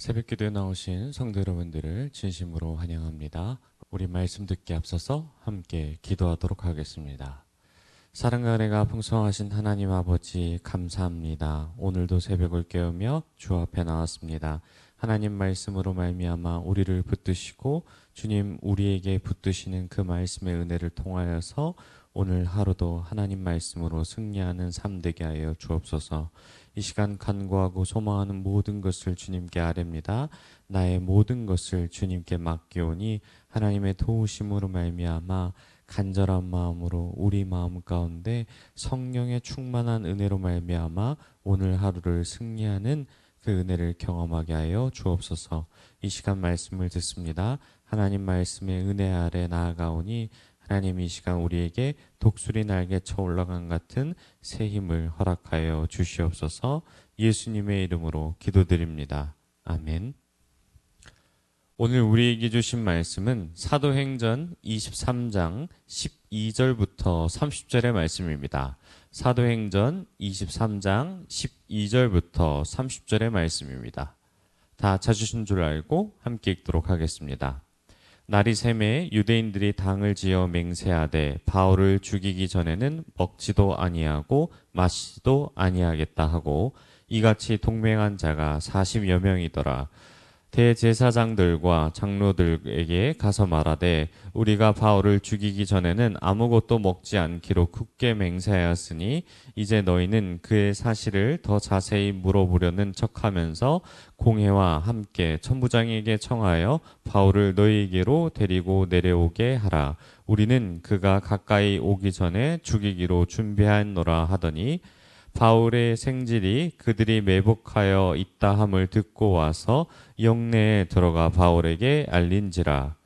새벽기도에 나오신 성도 여러분들을 진심으로 환영합니다. 우리 말씀 듣기 앞서서 함께 기도하도록 하겠습니다. 사랑과 은혜가 풍성하신 하나님 아버지 감사합니다. 오늘도 새벽을 깨우며 주 앞에 나왔습니다. 하나님 말씀으로 말미암아 우리를 붙드시고 주님 우리에게 붙드시는 그 말씀의 은혜를 통하여서 오늘 하루도 하나님 말씀으로 승리하는 삶 되게 하여 주옵소서. 이 시간 간구하고 소망하는 모든 것을 주님께 아뢰입니다. 나의 모든 것을 주님께 맡기오니 하나님의 도우심으로 말미암아 간절한 마음으로 우리 마음 가운데 성령의 충만한 은혜로 말미암아 오늘 하루를 승리하는 그 은혜를 경험하게 하여 주옵소서. 이 시간 말씀을 듣습니다. 하나님 말씀의 은혜 아래 나아가오니 하나님 이 시간 우리에게 독수리 날개쳐 올라간 같은 새 힘을 허락하여 주시옵소서. 예수님의 이름으로 기도드립니다. 아멘. 오늘 우리에게 주신 말씀은 사도행전 23장 12절부터 30절의 말씀입니다. 사도행전 23장 12절부터 30절의 말씀입니다. 다 찾으신 줄 알고 함께 읽도록 하겠습니다. 날이 새매 유대인들이 당을 지어 맹세하되 바울을 죽이기 전에는 먹지도 아니하고 마시지도 아니하겠다 하고 이같이 동맹한 자가 40여 명이더라. 대제사장들과 장로들에게 가서 말하되 우리가 바울을 죽이기 전에는 아무것도 먹지 않기로 굳게 맹세하였으니 이제 너희는 그의 사실을 더 자세히 물어보려는 척하면서 공회와 함께 천부장에게 청하여 바울을 너희에게로 데리고 내려오게 하라. 우리는 그가 가까이 오기 전에 죽이기로 준비하노라 하더니 바울의 생질이 그들이 매복하여 있다 함을 듣고 와서 영내에 들어가 바울에게 알린지라.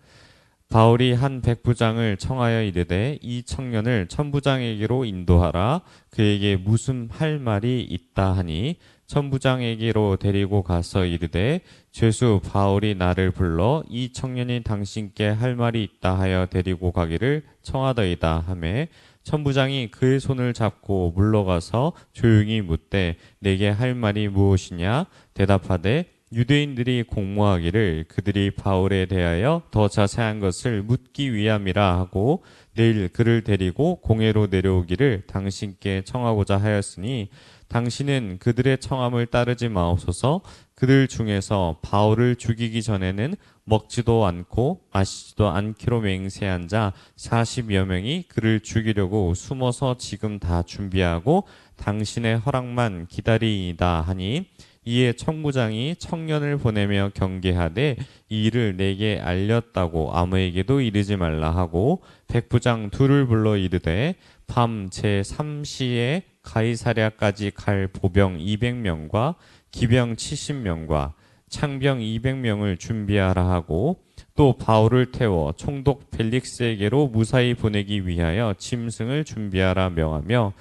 바울이 한 백부장을 청하여 이르되 이 청년을 천부장에게로 인도하라. 그에게 무슨 할 말이 있다 하니 천부장에게로 데리고 가서 이르되 죄수 바울이 나를 불러 이 청년이 당신께 할 말이 있다 하여 데리고 가기를 청하더이다 하매 천부장이 그의 손을 잡고 물러가서 조용히 묻되 내게 할 말이 무엇이냐 대답하되 유대인들이 공모하기를 그들이 바울에 대하여 더 자세한 것을 묻기 위함이라 하고 내일 그를 데리고 공회로 내려오기를 당신께 청하고자 하였으니 당신은 그들의 청함을 따르지 마옵소서. 그들 중에서 바울을 죽이기 전에는 먹지도 않고 마시지도 않기로 맹세한 자 40여 명이 그를 죽이려고 숨어서 지금 다 준비하고 당신의 허락만 기다리이다 하니 이에 청부장이 청년을 보내며 경계하되 이 일을 내게 알렸다고 아무에게도 이르지 말라 하고 백부장 둘을 불러 이르되 밤 제3시에 가이사랴까지 갈 보병 200명과 기병 70명과 창병 200명을 준비하라 하고 또 바울을 태워 총독 벨릭스에게로 무사히 보내기 위하여 짐승을 준비하라 명하며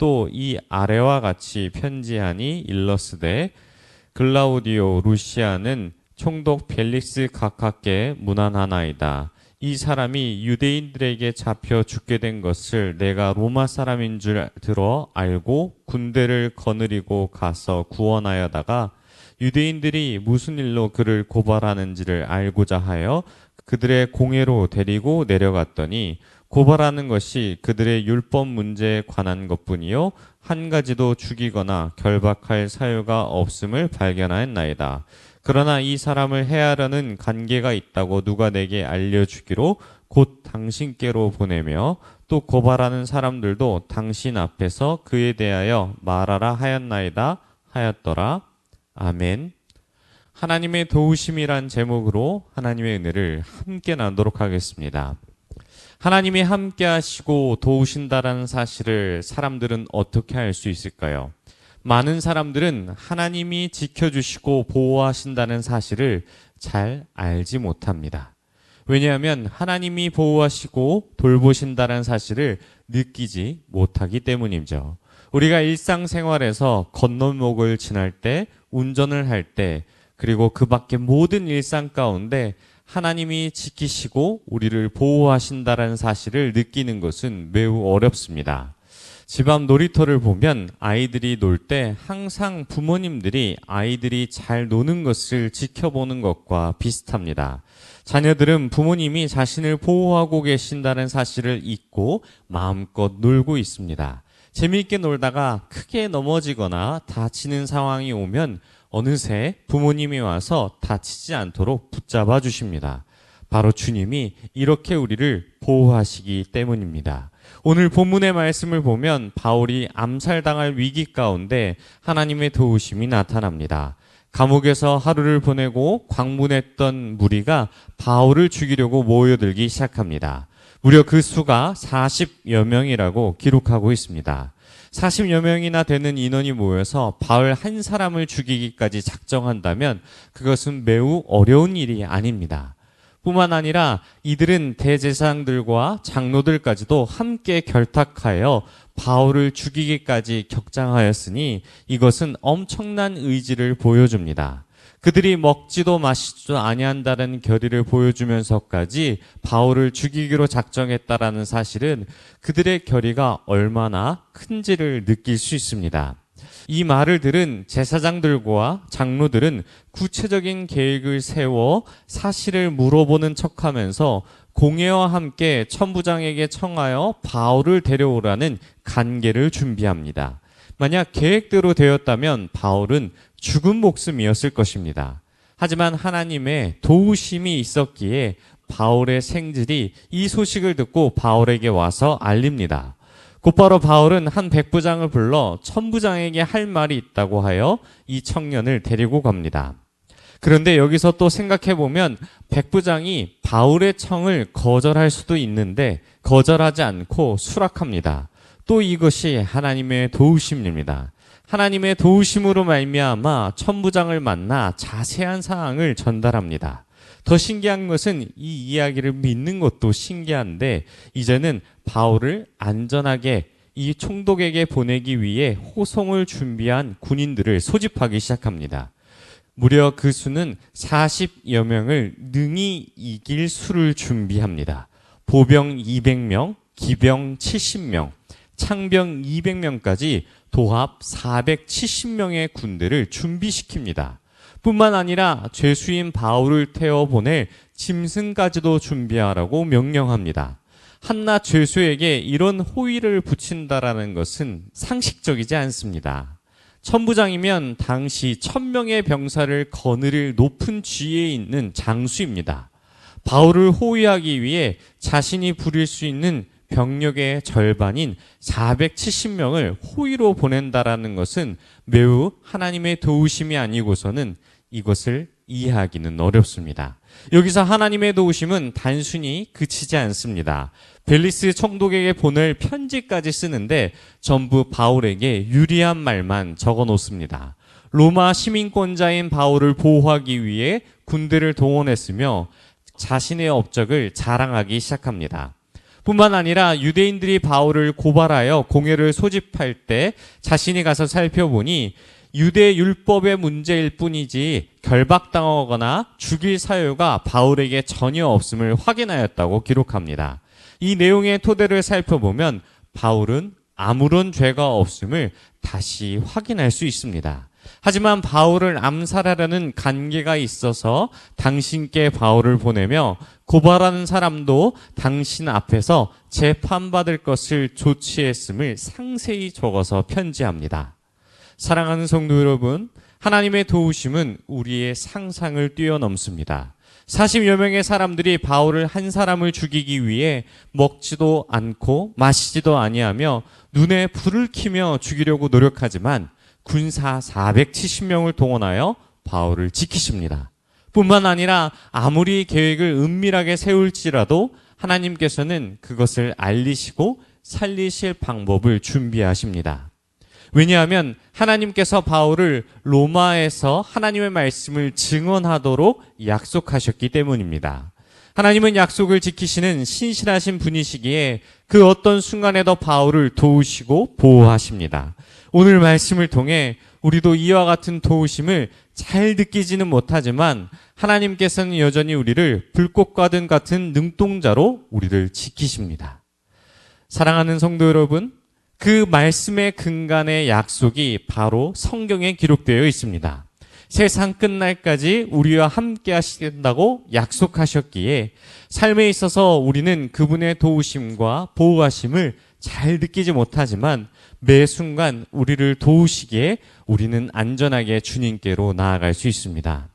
또 이 아래와 같이 편지하니 일러스되 글라우디오 루시아는 총독 벨릭스 각하께 문안하나이다. 이 사람이 유대인들에게 잡혀 죽게 된 것을 내가 로마 사람인 줄 들어 알고 군대를 거느리고 가서 구원하여다가 유대인들이 무슨 일로 그를 고발하는지를 알고자 하여 그들의 공회로 데리고 내려갔더니 고발하는 것이 그들의 율법 문제에 관한 것뿐이요 한 가지도 죽이거나 결박할 사유가 없음을 발견하였나이다. 그러나 이 사람을 해하려는 관계가 있다고 누가 내게 알려주기로 곧 당신께로 보내며 또 고발하는 사람들도 당신 앞에서 그에 대하여 말하라 하였나이다 하였더라. 아멘. 하나님의 도우심이란 제목으로 하나님의 은혜를 함께 나누도록 하겠습니다. 하나님이 함께 하시고 도우신다라는 사실을 사람들은 어떻게 알 수 있을까요? 많은 사람들은 하나님이 지켜주시고 보호하신다는 사실을 잘 알지 못합니다. 왜냐하면 하나님이 보호하시고 돌보신다는 사실을 느끼지 못하기 때문이죠. 우리가 일상생활에서 건너목을 지날 때, 운전을 할 때, 그리고 그 밖의 모든 일상 가운데 하나님이 지키시고 우리를 보호하신다는 사실을 느끼는 것은 매우 어렵습니다. 집 앞 놀이터를 보면 아이들이 놀 때 항상 부모님들이 아이들이 잘 노는 것을 지켜보는 것과 비슷합니다. 자녀들은 부모님이 자신을 보호하고 계신다는 사실을 잊고 마음껏 놀고 있습니다. 재미있게 놀다가 크게 넘어지거나 다치는 상황이 오면 어느새 부모님이 와서 다치지 않도록 붙잡아 주십니다. 바로 주님이 이렇게 우리를 보호하시기 때문입니다. 오늘 본문의 말씀을 보면 바울이 암살당할 위기 가운데 하나님의 도우심이 나타납니다. 감옥에서 하루를 보내고 광문했던 무리가 바울을 죽이려고 모여들기 시작합니다. 무려 그 수가 40여 명이라고 기록하고 있습니다. 40여 명이나 되는 인원이 모여서 바울 한 사람을 죽이기까지 작정한다면 그것은 매우 어려운 일이 아닙니다. 뿐만 아니라 이들은 대제사장들과 장로들까지도 함께 결탁하여 바울을 죽이기까지 격장하였으니 이것은 엄청난 의지를 보여줍니다. 그들이 먹지도 마시지도 아니한다는 결의를 보여주면서까지 바울을 죽이기로 작정했다라는 사실은 그들의 결의가 얼마나 큰지를 느낄 수 있습니다. 이 말을 들은 제사장들과 장로들은 구체적인 계획을 세워 사실을 물어보는 척하면서 공회와 함께 천부장에게 청하여 바울을 데려오라는 간계를 준비합니다. 만약 계획대로 되었다면 바울은 죽은 목숨이었을 것입니다. 하지만 하나님의 도우심이 있었기에 바울의 생질이 이 소식을 듣고 바울에게 와서 알립니다. 곧바로 바울은 한 백부장을 불러 천부장에게 할 말이 있다고 하여 이 청년을 데리고 갑니다. 그런데 여기서 또 생각해보면 백부장이 바울의 청을 거절할 수도 있는데 거절하지 않고 수락합니다. 또 이것이 하나님의 도우심입니다. 하나님의 도우심으로 말미암아 천부장을 만나 자세한 사항을 전달합니다. 더 신기한 것은 이 이야기를 믿는 것도 신기한데 이제는 바울을 안전하게 이 총독에게 보내기 위해 호송을 준비한 군인들을 소집하기 시작합니다. 무려 그 수는 40여 명을 능히 이길 수를 준비합니다. 보병 200명, 기병 70명, 창병 200명까지 도합 470명의 군대를 준비시킵니다. 뿐만 아니라 죄수인 바울을 태워보낼 짐승까지도 준비하라고 명령합니다. 한낱 죄수에게 이런 호의를 붙인다라는 것은 상식적이지 않습니다. 천부장이면 당시 1000명의 병사를 거느릴 높은 지위에 있는 장수입니다. 바울을 호위하기 위해 자신이 부릴 수 있는 병력의 절반인 470명을 호위로 보낸다라는 것은 매우 하나님의 도우심이 아니고서는 이것을 이해하기는 어렵습니다. 여기서 하나님의 도우심은 단순히 그치지 않습니다. 벨리스 총독에게 보낼 편지까지 쓰는데 전부 바울에게 유리한 말만 적어 놓습니다. 로마 시민권자인 바울을 보호하기 위해 군대를 동원했으며 자신의 업적을 자랑하기 시작합니다. 뿐만 아니라 유대인들이 바울을 고발하여 공회를 소집할 때 자신이 가서 살펴보니 유대 율법의 문제일 뿐이지 결박당하거나 죽일 사유가 바울에게 전혀 없음을 확인하였다고 기록합니다. 이 내용의 토대를 살펴보면 바울은 아무런 죄가 없음을 다시 확인할 수 있습니다. 하지만 바울을 암살하려는 간계가 있어서 당신께 바울을 보내며 고발하는 사람도 당신 앞에서 재판받을 것을 조치했음을 상세히 적어서 편지합니다. 사랑하는 성도 여러분, 하나님의 도우심은 우리의 상상을 뛰어넘습니다. 40여 명의 사람들이 바울을 한 사람을 죽이기 위해 먹지도 않고 마시지도 아니하며 눈에 불을 켜며 죽이려고 노력하지만 군사 470명을 동원하여 바울을 지키십니다. 뿐만 아니라 아무리 계획을 은밀하게 세울지라도 하나님께서는 그것을 알리시고 살리실 방법을 준비하십니다. 왜냐하면 하나님께서 바울을 로마에서 하나님의 말씀을 증언하도록 약속하셨기 때문입니다. 하나님은 약속을 지키시는 신실하신 분이시기에 그 어떤 순간에도 바울을 도우시고 보호하십니다. 오늘 말씀을 통해 우리도 이와 같은 도우심을 잘 느끼지는 못하지만 하나님께서는 여전히 우리를 불꽃과 등 같은 눈동자로 우리를 지키십니다. 사랑하는 성도 여러분, 그 말씀의 근간의 약속이 바로 성경에 기록되어 있습니다. 세상 끝날까지 우리와 함께 하시겠다고 약속하셨기에 삶에 있어서 우리는 그분의 도우심과 보호하심을 잘 느끼지 못하지만 매 순간 우리를 도우시기에 우리는 안전하게 주님께로 나아갈 수 있습니다.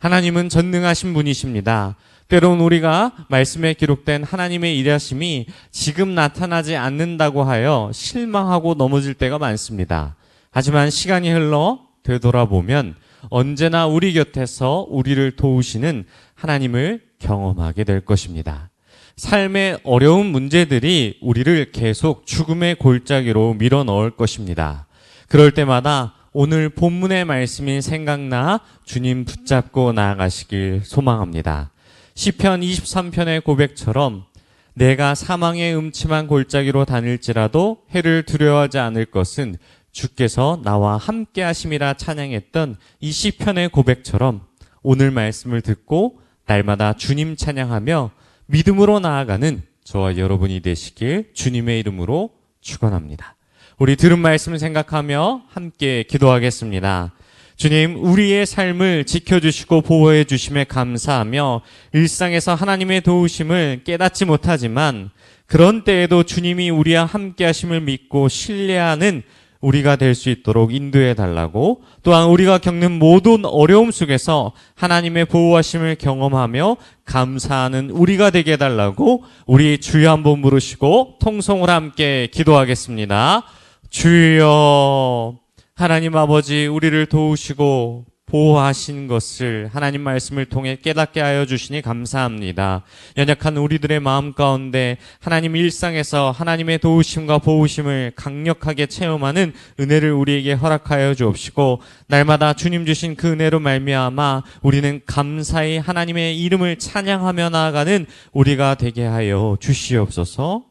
하나님은 전능하신 분이십니다. 때론 우리가 말씀에 기록된 하나님의 일하심이 지금 나타나지 않는다고 하여 실망하고 넘어질 때가 많습니다. 하지만 시간이 흘러 되돌아보면 언제나 우리 곁에서 우리를 도우시는 하나님을 경험하게 될 것입니다. 삶의 어려운 문제들이 우리를 계속 죽음의 골짜기로 밀어 넣을 것입니다. 그럴 때마다 오늘 본문의 말씀이 생각나 주님 붙잡고 나아가시길 소망합니다. 시편 23편의 고백처럼 내가 사망의 음침한 골짜기로 다닐지라도 해를 두려워하지 않을 것은 주께서 나와 함께 하심이라 찬양했던 이 시편의 고백처럼 오늘 말씀을 듣고 날마다 주님 찬양하며 믿음으로 나아가는 저와 여러분이 되시길 주님의 이름으로 축원합니다. 우리 들은 말씀을 생각하며 함께 기도하겠습니다. 주님, 우리의 삶을 지켜주시고 보호해 주심에 감사하며 일상에서 하나님의 도우심을 깨닫지 못하지만 그런 때에도 주님이 우리와 함께 하심을 믿고 신뢰하는 우리가 될 수 있도록 인도해 달라고, 또한 우리가 겪는 모든 어려움 속에서 하나님의 보호하심을 경험하며 감사하는 우리가 되게 해달라고 우리 주여 한번 부르시고 통성으로 함께 기도하겠습니다. 주여, 하나님 아버지, 우리를 도우시고 보호하신 것을 하나님 말씀을 통해 깨닫게 하여 주시니 감사합니다. 연약한 우리들의 마음 가운데 하나님 일상에서 하나님의 도우심과 보호심을 강력하게 체험하는 은혜를 우리에게 허락하여 주옵시고, 날마다 주님 주신 그 은혜로 말미암아 우리는 감사히 하나님의 이름을 찬양하며 나아가는 우리가 되게 하여 주시옵소서.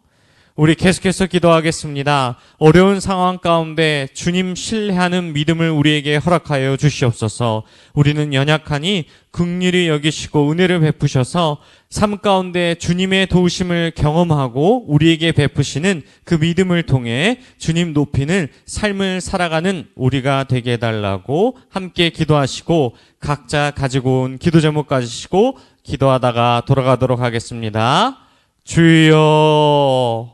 우리 계속해서 기도하겠습니다. 어려운 상황 가운데 주님 신뢰하는 믿음을 우리에게 허락하여 주시옵소서. 우리는 연약하니 긍휼히 여기시고 은혜를 베푸셔서 삶 가운데 주님의 도우심을 경험하고 우리에게 베푸시는 그 믿음을 통해 주님 높이는 삶을 살아가는 우리가 되게 해달라고 함께 기도하시고, 각자 가지고 온 기도 제목 가지시고 기도하다가 돌아가도록 하겠습니다. 주여,